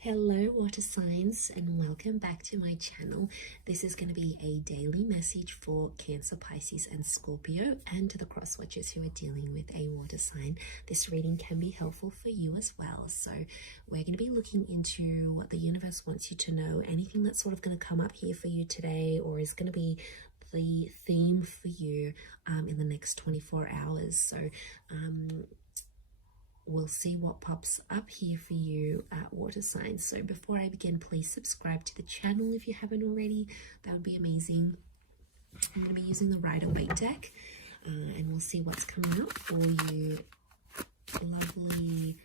Hello water signs, and welcome back to my channel. This is going to be a daily message for Cancer, Pisces and Scorpio, and to the cross watchers who are dealing with a water sign. This reading can be helpful for you as well. So we're going to be looking into what the universe wants you to know, anything that's sort of going to come up here for you today, or is going to be the theme for you in the next 24 hours. So we'll see what pops up here for you at water signs. So before I begin, please subscribe to the channel if you haven't already. That would be amazing. I'm going to be using the Rider-Waite deck, and we'll see what's coming up for you, lovely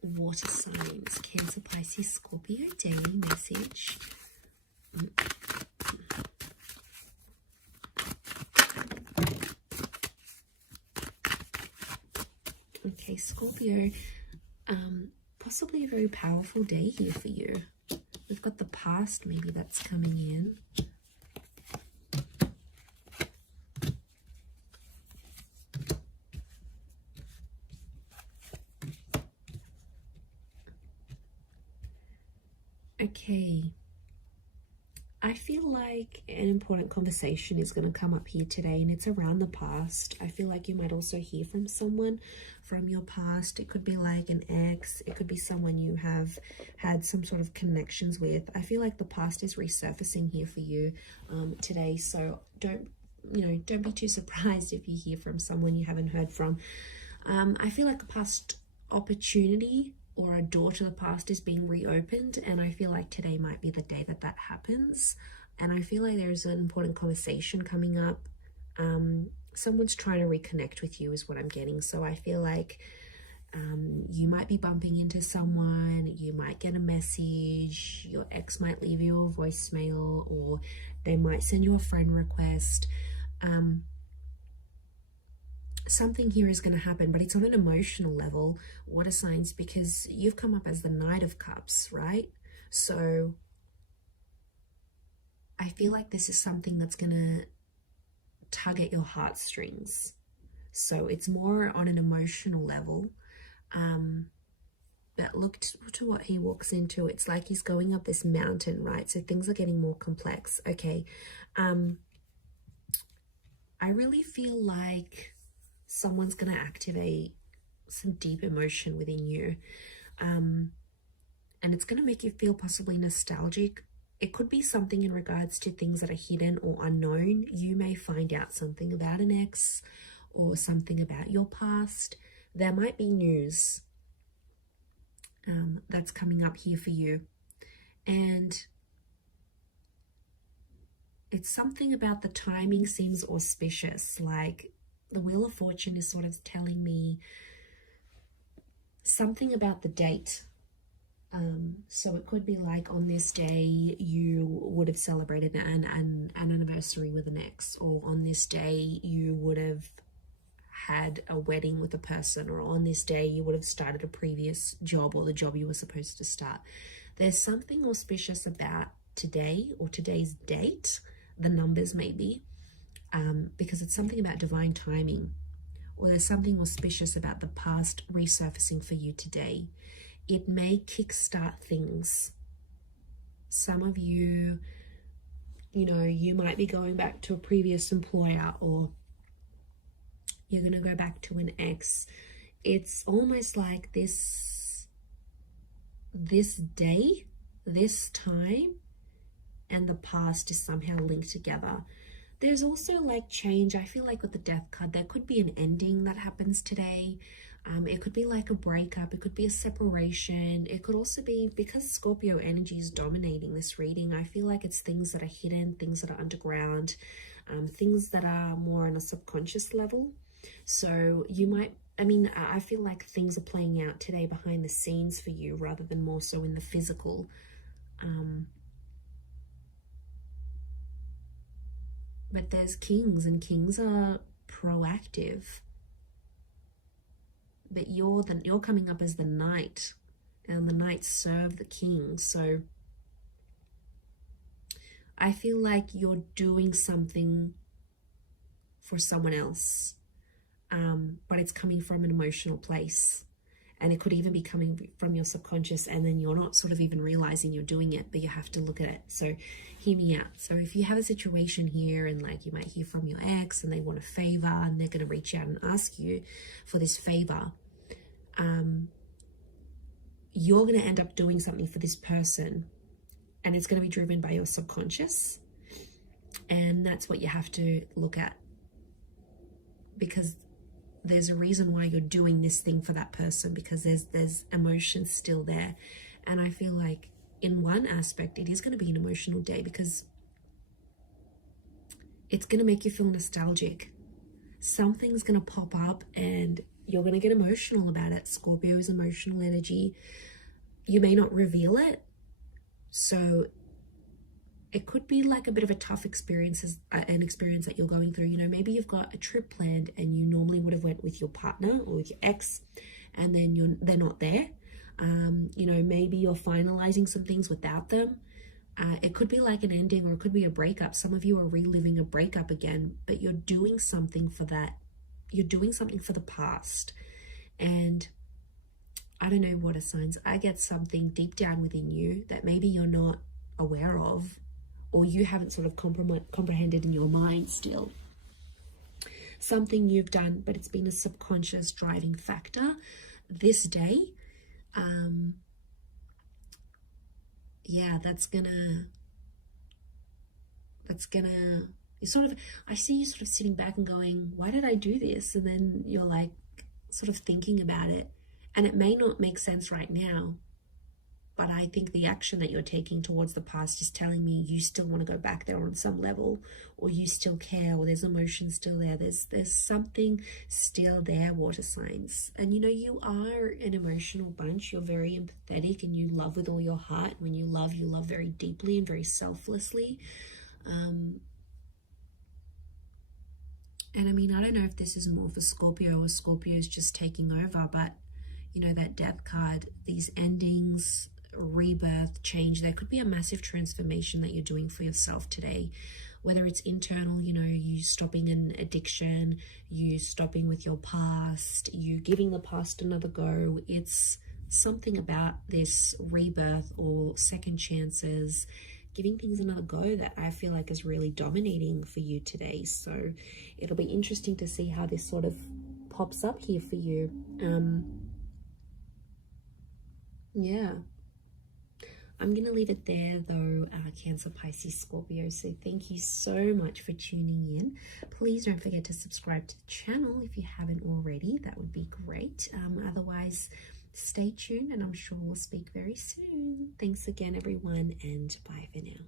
water signs. Cancer, Pisces, Scorpio, daily message. Okay, Scorpio, possibly a very powerful day here for you. We've got the past, maybe that's coming in. Okay. I feel like an important conversation is going to come up here today, and it's around the past. I feel like you might also hear from someone from your past. It could be like an ex. It could be someone you have had some sort of connections with. I feel like the past is resurfacing here for you today. So don't be too surprised if you hear from someone you haven't heard from. I feel like a past opportunity or a door to the past is being reopened, and I feel like today might be the day that that happens. And I feel like there's an important conversation coming up. Someone's trying to reconnect with you is what I'm getting. So I feel like you might be bumping into someone, you might get a message, your ex might leave you a voicemail, or they might send you a friend request. Something here is going to happen, but it's on an emotional level, water signs, because you've come up as the Knight of Cups, right? So I feel like this is something that's going to tug at your heartstrings. So it's more on an emotional level. But look to what he walks into. It's like he's going up this mountain, right? So things are getting more complex. Okay. I really feel like someone's going to activate some deep emotion within you. And it's going to make you feel possibly nostalgic. It could be something in regards to things that are hidden or unknown. You may find out something about an ex or something about your past. There might be news that's coming up here for you. And it's something about the timing seems auspicious, like the Wheel of Fortune is sort of telling me something about the date. So it could be like on this day you would have celebrated an anniversary with an ex, or on this day you would have had a wedding with a person, or on this day you would have started a previous job or the job you were supposed to start. There's something auspicious about today or today's date, the numbers maybe. Because it's something about divine timing, or there's something auspicious about the past resurfacing for you today. It may kickstart things. Some of you, you might be going back to a previous employer, or you're going to go back to an ex. It's almost like this day, this time, and the past is somehow linked together. There's also like change. I feel like with the Death card, there could be an ending that happens today. It could be like a breakup. It could be a separation. It could also be, because Scorpio energy is dominating this reading, I feel like it's things that are hidden, things that are underground, things that are more on a subconscious level. So you might, I feel like things are playing out today behind the scenes for you rather than more so in the physical. But there's kings, and kings are proactive. But you're coming up as the knight, and the knights serve the king. So I feel like you're doing something for someone else, but it's coming from an emotional place. And it could even be coming from your subconscious, and then you're not sort of even realizing you're doing it, but you have to look at it. So hear me out. So if you have a situation here, and like you might hear from your ex and they want a favor, and they're going to reach out and ask you for this favor, you're going to end up doing something for this person, and it's going to be driven by your subconscious. And that's what you have to look at, because there's a reason why you're doing this thing for that person, because there's emotions still there. And I feel like in one aspect it is going to be an emotional day, because it's going to make you feel nostalgic. Something's going to pop up and you're going to get emotional about it. Scorpio is emotional energy. You may not reveal it, so it could be like a bit of a tough experience, an experience that you're going through. You know, maybe you've got a trip planned and you normally would have went with your partner or with your ex, and then they're not there. You know, maybe you're finalizing some things without them. It could be like an ending, or it could be a breakup. Some of you are reliving a breakup again, but you're doing something for that. You're doing something for the past. And I don't know, water signs, I get something deep down within you that maybe you're not aware of, or you haven't sort of comprehended in your mind still. Something you've done, but it's been a subconscious driving factor this day. Yeah, that's gonna, you sort of, I see you sort of sitting back and going, why did I do this? And then you're like sort of thinking about it, and it may not make sense right now, but I think the action that you're taking towards the past is telling me you still want to go back there on some level, or you still care, or there's emotion still there. There's something still there, water signs. And you know, you are an emotional bunch. You're very empathetic and you love with all your heart. When you love very deeply and very selflessly. And I mean, I don't know if this is more for Scorpio, or Scorpio is just taking over, but you know, that death card, these endings, rebirth, change, there could be a massive transformation that you're doing for yourself today, whether it's internal, you know, you stopping an addiction, you stopping with your past, you giving the past another go. It's something about this rebirth or second chances, giving things another go, that I feel like is really dominating for you today. So it'll be interesting to see how this sort of pops up here for you. Yeah, I'm going to leave it there though, Cancer, Pisces, Scorpio. So thank you so much for tuning in. Please don't forget to subscribe to the channel if you haven't already. That would be great. Otherwise, stay tuned, and I'm sure we'll speak very soon. Thanks again, everyone, and bye for now.